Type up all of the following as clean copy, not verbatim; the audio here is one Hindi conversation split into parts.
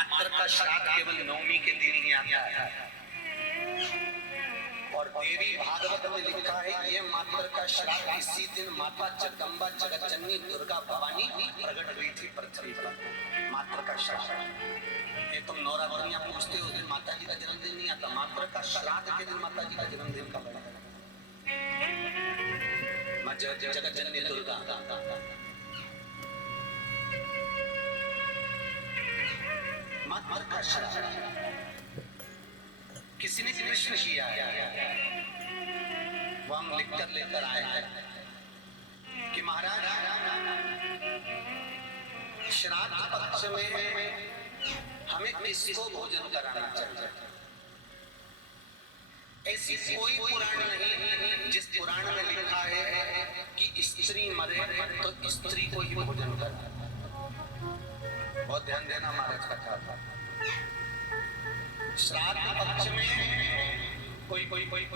मात्र का श्राद्ध केवल नवमी के दिन ही आता है। और देवी भागवत में लिखा है ये मात्र का श्राद्ध इसी दिन माता जगदम्बा जगत जननी दुर्गा भवानी प्रकट हुई थी पृथ्वी पर। मात्र का श्राद्ध ये तुम नवरात्रियां पूछते हो, उस दिन माता जी का जन्मदिन नहीं आता। मात्र का श्राद्ध के दिन माता जी का जन्मदिन कब है? जगत जननी दुर्गा। मात्र का श्राद्ध किसी ने कृष्ण किया है, वो हम लिखकर लेकर आए हैं कि महाराज श्राद्ध पक्ष में हमें किसको भोजन कराना चाहिए। ऐसी कोई पुराण नहीं जिस पुराण में लिखा है कि स्त्री मरे तो स्त्री को ही भोजन करना। बहुत ध्यान देना महाराज कथा। श्राद्ध पक्ष में कोई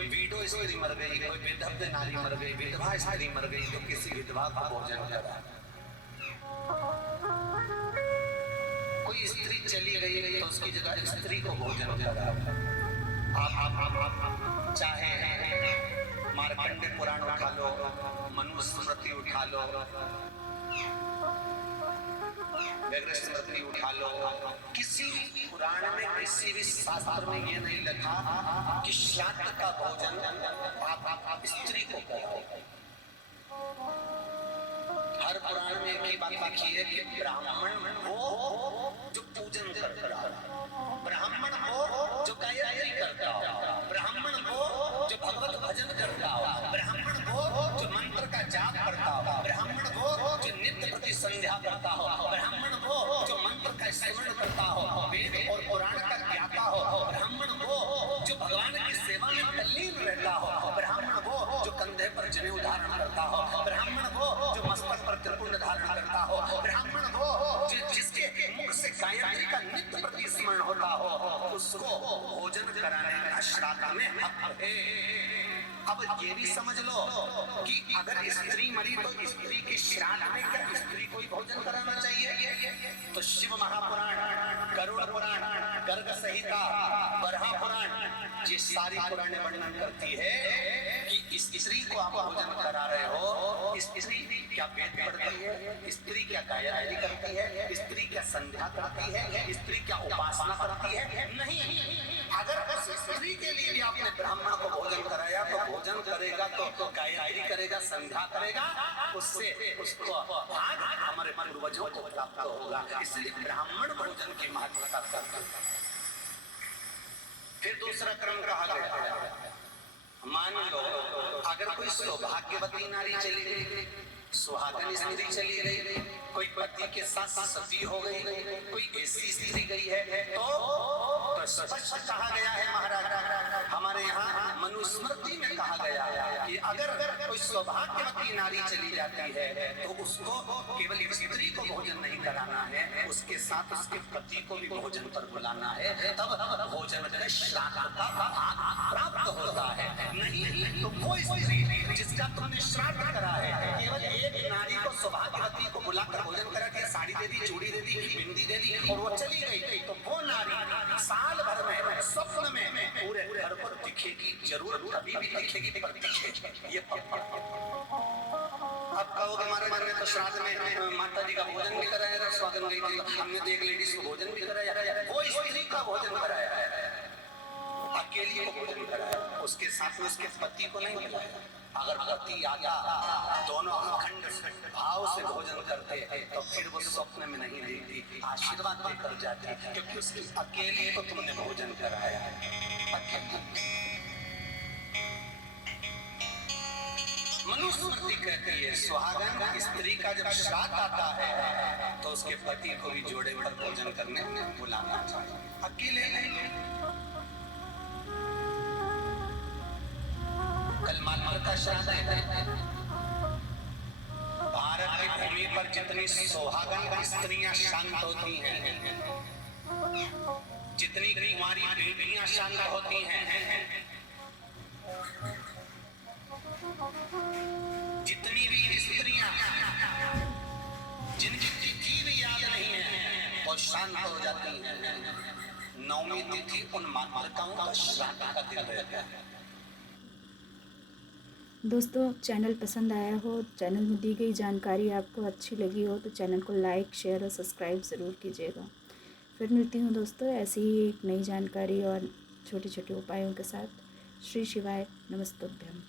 विडो स्त्री मर गई, कोई विधवा नारी मर गई, विधवा स्त्री मर गई तो किसी विधवा को भोजन करा। कोई स्त्री चली गई तो उसकी जगह स्त्री को भोजन करा। आप चाहे मार्कंडेय पुराण उठा लो, मनुस्मृति उठा लो, व्याघ्र स्मृति उठा लो, किसी पुराण में किसी भी शास्त्र में ये नहीं लिखा कि श्राद्ध का भोजन आप स्त्री को करो। हर पुराण में एक ही बात लिखी है कि ब्राह्मण वो जो पूजन करता हो, ब्राह्मण वो जो गायत्री करता हो, ब्राह्मण वो जो भगवत भजन करता हो, ब्राह्मण वो जो मंत्र का जाप करता हो, ब्राह्मण वो जो नित्य प्रति संध्या करता हो, ब्राह्मण वो जो मंत्र का स्मरण करता हो, वेद और पुराण का ज्ञाता हो, ब्राह्मण वो जो भगवान की सेवा में तल्लीन रहता हो, ब्राह्मण वो जो कंधे पर जनेऊ धारण करता हो, ब्राह्मण वो जो मस्तक पर त्रिपुंड धारण करता हो, ब्राह्मण वो जिसके मुख से गायत्री का नित्य प्रति स्मरण होता हो, उसको भोजन कराने का श्राद्ध में हक है। अब ये भी समझ लो कि अगर स्त्री मरी तो स्त्री के श्राद्ध में क्या स्त्री को ही भोजन कराना चाहिए? तो शिव महापुराण, गरुड़ पुराण, गर्ग संहिता, बरहा पुराण, ये सारी पुराणे वर्णन करती है कि स्त्री को आप भोजन करा रहे हो, स्त्री क्या वेद पढ़ती है, स्त्री क्या गायत्री करती है, स्त्री क्या संध्या करती है, स्त्री क्या उपासना करती है? नहीं। अगर उस स्त्री के लिए भी आपने ब्राह्मण को भोजन कराया तो भोजन करेगा तो गायत्री करेगा, संध्या करेगा, उससे उसको भाग हमारे पूर्वजों को प्राप्त होगा। इसलिए ब्राह्मण भोजन की महत्वता करते हैं। फिर दूसरा क्रम कहा गया, मान लो अगर कोई सौभाग्यवती नारी चली गई, सुहागन स्त्री चली गई, कोई पति के साथ सती हो गई, कोई ऐसी स्त्री गई है तो स्पष्ट कहा गया है महाराज, हमारे यहाँ मनुस्मृति में कहा गया कि अगर कोई सौभाग्यवती नारी चली जाती है तो उसको केवल स्त्री को भोजन नहीं कराना है, उसके साथ उसके पति को भी भोजन पर बुलाना है, तब भोजन का श्राद्ध का भाग प्राप्त होता है। नहीं तो वो स्त्री जिसका तुमने श्राद्ध करा है, केवल एक नारी को सौभाग्यवती को बुलाकर भोजन करा दिया, साड़ी दे दी, चूड़ी दे दी, बिंदी दे दी और वो चली गई, तो वो नारी साल भर में स्वप्न में पूरे घर पर दिखेगी, जरूर कभी भी दिखेगी, पर दिखेगी। ये अब कहोगे हमारे मन में तो श्राद्ध में माता जी का भोजन भी कराया था, स्वागत गई थी, हमने तो एक लेडीज को भोजन भी कराया, वो स्त्री का भोजन कराया है, अकेली को भोजन कराया, उसके साथ में उसके पति को नहीं बुलाया। अगर पति आता दोनों अखंड भाव से भोजन करते तो फिर वो स्वप्न में नहीं देखती, आशीर्वाद देकर जाती, क्योंकि उसकी अकेली को तुमने भोजन कराया है। मनुस्मृति कहती है सुहागन स्त्री का जब श्राद्ध आता है तो उसके पति को भी जोड़े पर भोजन करने बुलाना चाहिए, अकेले नहीं। कल मात्र का श्राद्ध है। भारत की भूमि पर जितनी सुहागन स्त्रियां शांत होती हैं, जितनी कुंवारी बेटियां शांत होती हैं, जितनी भी स्त्रियां जिनकी तिथि भी याद नहीं है और शांत हो जाती हैं। नवमी तिथि उन मातृकाओं का श्राद्ध का दिन रहता है। दोस्तों, चैनल पसंद आया हो, चैनल में दी गई जानकारी आपको अच्छी लगी हो तो चैनल को लाइक, शेयर और सब्सक्राइब ज़रूर कीजिएगा। फिर मिलती हूँ दोस्तों ऐसी ही एक नई जानकारी और छोटे छोटे उपायों के साथ। श्री शिवाय नमस्तुभ्यम।